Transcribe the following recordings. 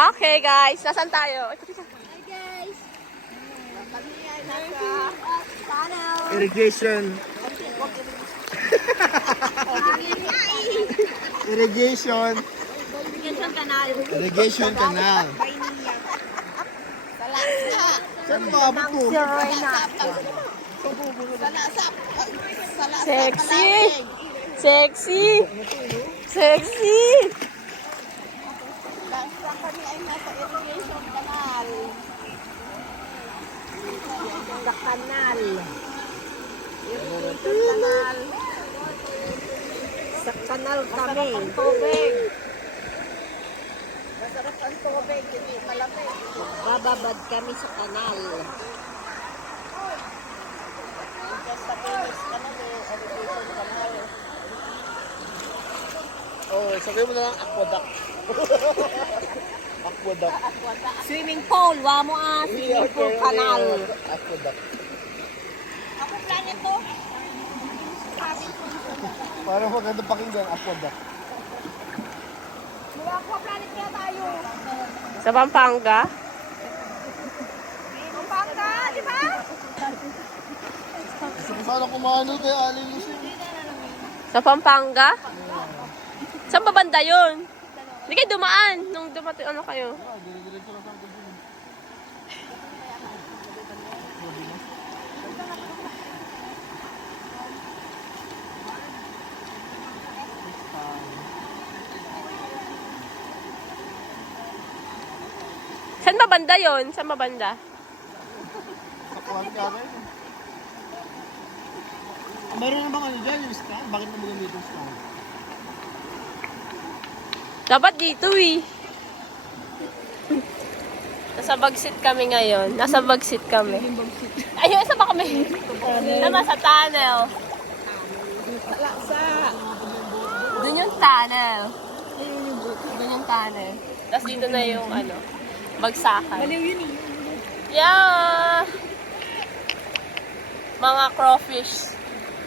Okay, guys. Nasaan tayo? Hi guys! Kami ay nasa tunnel. Irrigation. Irrigation. Irrigation canal. Irrigation canal. Salasa. Saan maabot to? Sexy. Sexy. Sexy. Kami ay nasa irrigation canal. Sa kanal. Irrigation canal. Sa kanal kami. Masarap ang tubig. Masarap ang tubig. Hindi malamig. Bababad kami sa kanal. Sa Pinis canal eh. Irrigation canal. Oh, sabihin mo na lang aqueduct. Aqueduct. Swimming pool. Wamo swimming pool canal. Aqueduct. Ako planet to. Parang maganda pakinggan, aqueduct. Ako planet kaya tayo. Sa Pampanga? Pampanga, di ba? Gusto ko sana kumano kay Aling Lucy. Sa Pampanga? Saan ba banda yun? Hindi kayo dumaan nung dumating ano kayo. Dire-diretso lang sa akin. Saan ba banda yun? Saan ba banda? Sa kuwan ka rin. Meron na bang ano dyan yung stand? Bakit mo gamit yung stand? Dapat dito eh. Nasa Bagsit kami ngayon. Nasa Bagsit kami. Ayun, saan ba kami? Tama sa tunnel. Doon yung tunnel. Doon yung tunnel. Tapos dito na yung ano, bagsakan. Maliw yun eh. Yeah! Mga crawfish.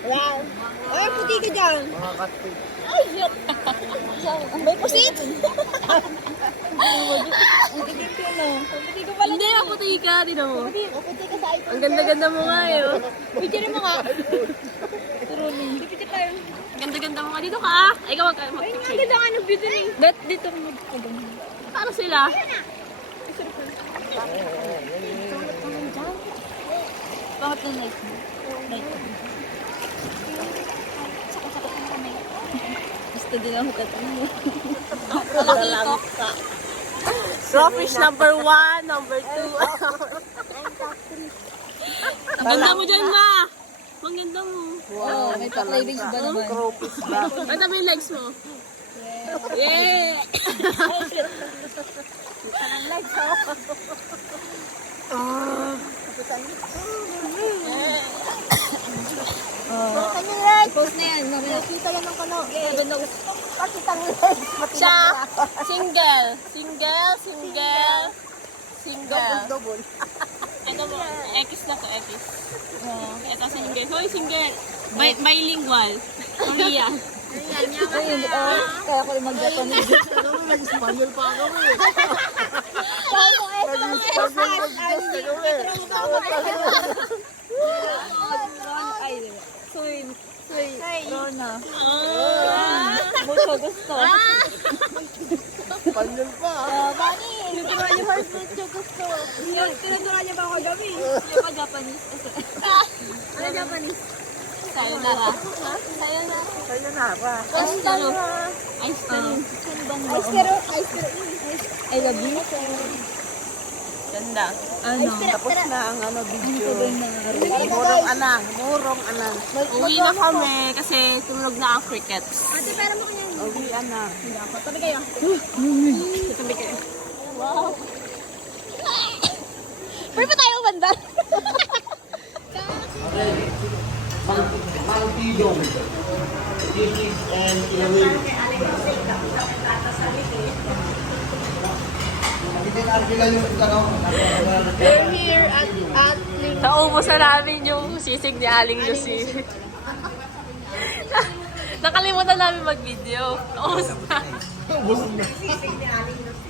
Wow. Ay, puti ka dyan. Mga catfish. Ay, yun. May pusit. Puti ka pala. Hindi, maputi ka. Tinan mo. Puti ka sa iPhone. Ang ganda-ganda mo nga eh. Oh. Picture mo nga. Truly. Picture tayo. Ang ganda-ganda mo nga. Dito ka ah. Ay, ikaw mag-picture. Ang ganda nga ng beauty ring. Ba't dito mo? Paano sila? Bakit na night mo? Night mo. Gusto din ako katanong. Malaki ka. Crawfish number 1, number 2. Ang ganda mo dyan, ma. Ang ganda mo. Wow, may pa-cravings ba naman? Bata mo yung legs mo. Yeah! Kanya legs! Post na yan. Nakita yan ng kano. Pakitang legs. Siya, single. Single, single, single. Double. Ito mo, X na to, X. Ito single. Hoy, single. Bilingual. Korea. Kaya ko yung mag-Japanese. Ano mo, nag-Espanyol pa ako eh. Rona. Mucho gusto. Espanyol pa. Bani! Tinuturuan niyo first mucho gusto. Tinuturuan niyo ba ako gabi? Hindi pa Japanese. Ano Japanese? Sayonara. Sayonara. Sayonara. Ice cream. Ice cream. Ice cream. I love you. Ganda. Tapos na ang ano video. Murong Anang. Murong anang. Uwi na kami kasi tumunog na ang crickets. Ate, pera mo kanya. Uwi anang. Tabi kayo. Tabi kayo. Wow. Pwede pa tayo banda? Mangpidong. Sisig and ilawin. We're here at Naubos na namin yung sisig ni Aling Lucy. Nakalimutan namin mag-video. Naubos na. Busog na.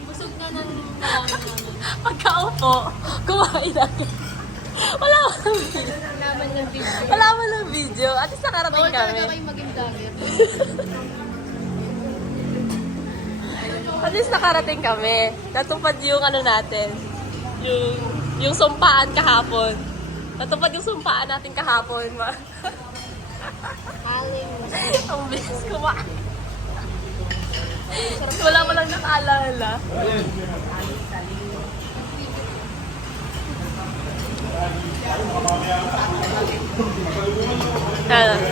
Busog na ng Pagkaupo, kumain agad. Wala man video. Naman ng video. Wala man ng video. At least nakarating Bawal kami. talaga kayo maging vlogger. At least nakarating kami. Natupad yung ano natin. Yung sumpaan kahapon. Natupad yung sumpaan natin kahapon. Aling. Ang bilis kumain. Wala mo lang nakaalala.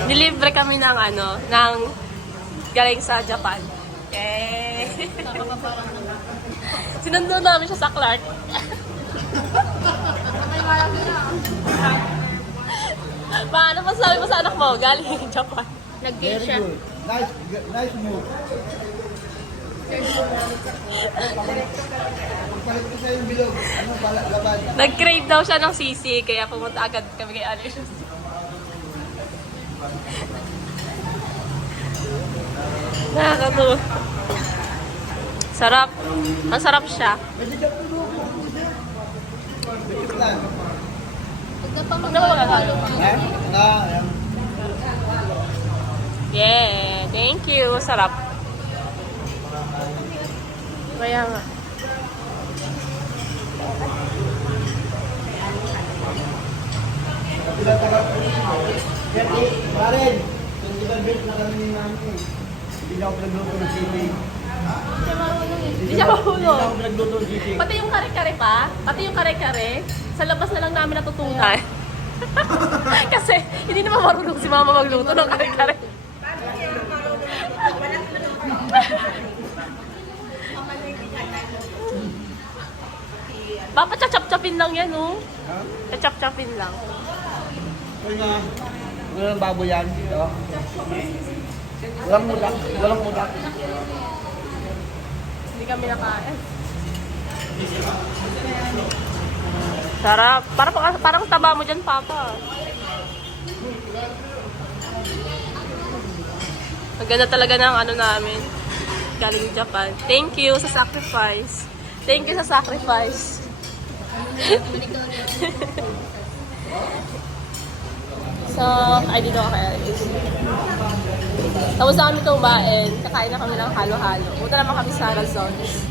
Nilibre kami ng ng galing sa Japan. Okay. Sinundo namin siya sa Clark. Ano pa sabi mo sa anak mo? Galing Japan. Nag-gate siya. Nice move. Palit ko sa'yo yung bilog. Ano, laban. Nag-crave daw siya ng sisi, kaya pumunta agad kami kay Alice. Nakakatuwa. Sarap. Masarap siya. Bilis lang. Huwag na pang Huwag na pang magagalo. Eh? Ayan. Yeah, thank you. Sarap. Kaya nga. Yan, Karen. 25 minutes na kami ni Mami. Hindi na ako pinagluto ng sili. Hindi siya Hindi mahulog. na ako pinagluto ng sili. Pati yung kare-kare pa, pati yung kare-kare, sa labas na lang namin natutunan. Kasi hindi naman marunong si mama magluto ng kare-kare. Papa, chachap-chapin lang yan, oh. Ha? Chachap-chapin lang. Kaya nga, walang baboy yan. Ito. Walang mudak. Walang mudak. Hindi kami nakain. Sarap. Parang taba mo dyan, Papa. Ang ganda talaga ng ano namin. Galing Japan. Thank you sa sacrifice. Thank you sa sacrifice. So, ay dito ako kay Alice. Tapos na kami kumain. Kakain na kami ng halo-halo. Punta naman kami sa Razons.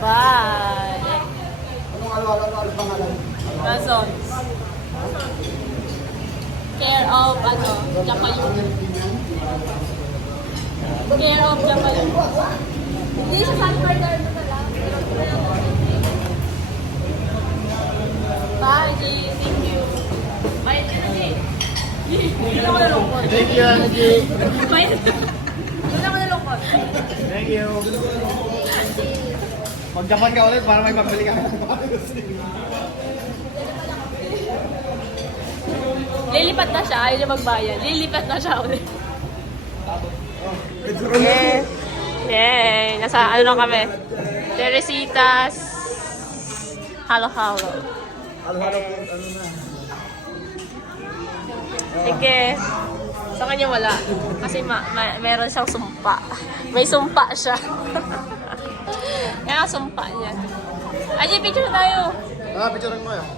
Bye! Ano pangalan? Razons. Care of, Japayun. Care of Japayun. Hindi siya San Bernardo na lang. Bye, G. Thank you. Bye, G. Hindi ako nalungkot. Thank you, Angie. Bye. Hindi ako nalungkot. Thank you. Mag-Japan ka ulit para may mabili ka. Lilipat na siya. Ayaw niya magbayad. Lilipat na siya ulit. Yeah. Yeah. Nasa ano na kami? Teresitas. Halo-halo. Halo-halo po, ano na. Sige. Sa kanya wala. Kasi meron siyang sumpa. May sumpa siya. Kaya sumpa niya. Ay, picture tayo. Picturean mo yun.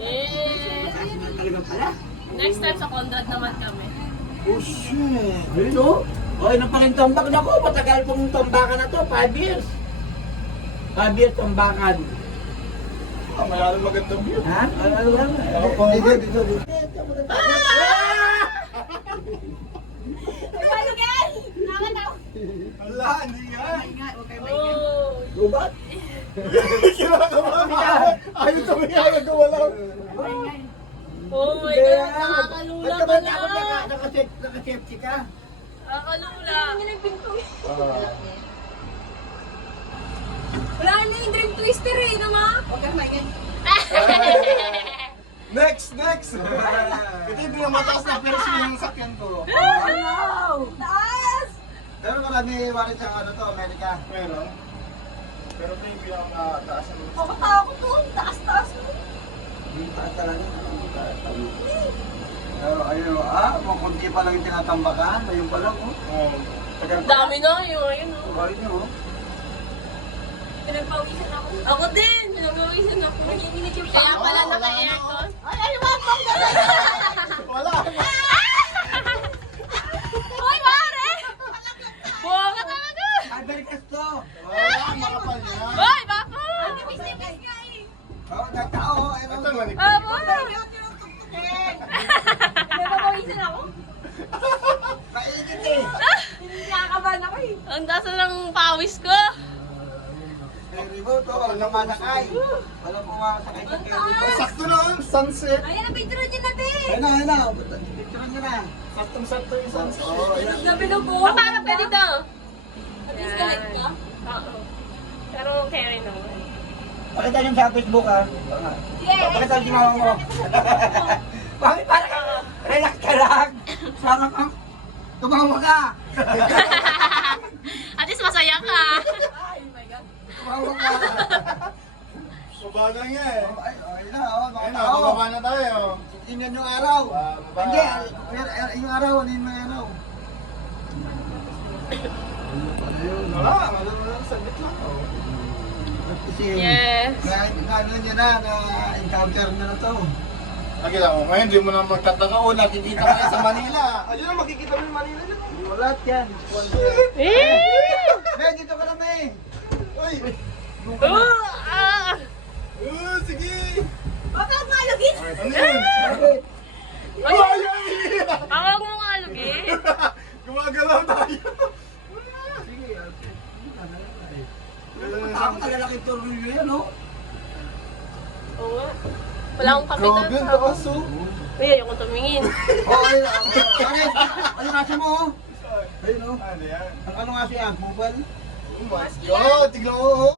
Yeah. Next time sa Conrad naman kami. Oh shit. Ayun o. Oy, napaking tombak na ko. Matagal pong tombakan na to. 5 years. 5 years tombakan. Malalong magandang view. Ha? Ano lang? Dito. Malugel! Nakakit ako. Wala, hindi yan. Oh. Gubat? Ayun sa mga nagawa lang. Oh my God. Nakakalula ka na. Naka-safety ka? Nakakalula. Wala na yung dream twister eh, naman. Huwag kang maingay. Next! Ito yung mataas na version ng sakyan ko. Wow! Taas! Pero marami warit yung ano to, Amerika. Meron. Pero ito yung pinakataas na Makatakot to. Taas-taas mo. Hindi pa talaga. Ayun, mga kunti pa lang yung tinatambakan. Ayun pa lang, oh. Tagal pa. Dami na, yung ayun, oh. Ayun, oh. Pinagpawisan ako. Ako din! Pinagpawisan ako. Nanginginig yung Kaya pala naka-aircon. Ay, wag mong Wala. Uy, pare! Buha ka talaga! Aberikas to. Makapal niya. Uy, bako! Oh, nagtao. Ayun, Ito, oh. manipis. Abo! Pinagpawisan ako. Mainit eh. Nakakabahan ako eh. Ang dasa ng pawis ko. Ferry boat, oh. Walang manakay. Walang pumasakay sa ferry boat. Sakto lang, sunset. Ayan, ang picture niya natin. Ayun na, ayun na. Picture nyo na. Saktong-sakto yung sunset. Oo, ayun. Gabi na po. Paparap ka dito. At least kahit ka. Oo. Pero carry naman. Pakita nyo sa Facebook, ha. Yeah. Pakita nyo si mama mo. Bakit parang relax ka lang? Parang kang tumawa ka. At least masaya ka. Ay, my God. Tumawa ka. Baba na nga eh. Ay, ayun na, oh. Mga Ayun na, tao. bababa na tayo. Tingnan yung araw. Bababa. Hindi, yung araw, ano yung araw? Wala, wala, saglit lang. Kasi, Yes. ano nyo na-encounter nyo na to. Nakita mo, ngayon di mo na magtataka. O, nakikita ka na sa Manila. Ayun na, makikita mo yung Manila na. Wala yan. Eh! May, dito ka na, May. Uy! Ah! Sige! Baka malugin. Ano yun? Bakit? Ay, ay, ay! Awag mo nga lugi. Gumagalaw tayo. Ako tagalaki tuloy yan, no? Oo nga. Wala akong Grabe, ang kapitan. takas oh. Uy, ayoko tumingin. Oh, ayun. Ayun nga siya mo, oh. Ayun, oh. Ano yan? Ang ano nga siya, mobile? Oh my God, tignan mo oh.